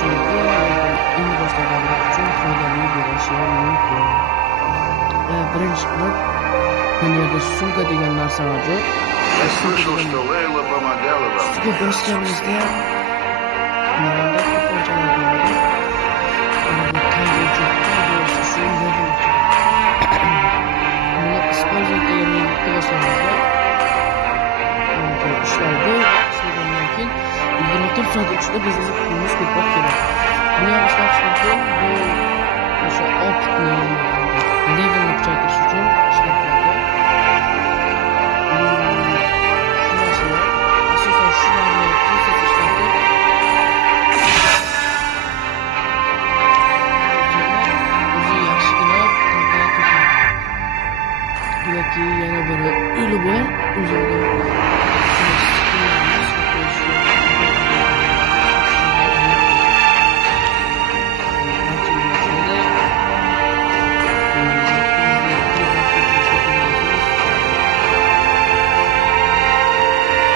ishimizga eng boshlaganlar uchun foydali bo'lishi mumkin. Birinchi qilib, bu yerda sumka degan narsa mavjud. Я слышал, что Лейла помогала вам. Ustiga bosganimizda nimanda ko'pinchalar bo'ladi. Bu qanday uchun bo'lsa shu level uchun. Buni использовать deganni boshlamizda ishlaydi. Ishlangandan keyin 24 soat ichida bizga pulimiz ko'proq keladi. Buni ham ishlatish mumkin. Bu o'sha optni levelni kuchaytirish uchun ishlatiladi. Shu narsalar asosan shularni tez ishlatib o'zi yaxshigina yoki yana bir yo'li bor. O'zida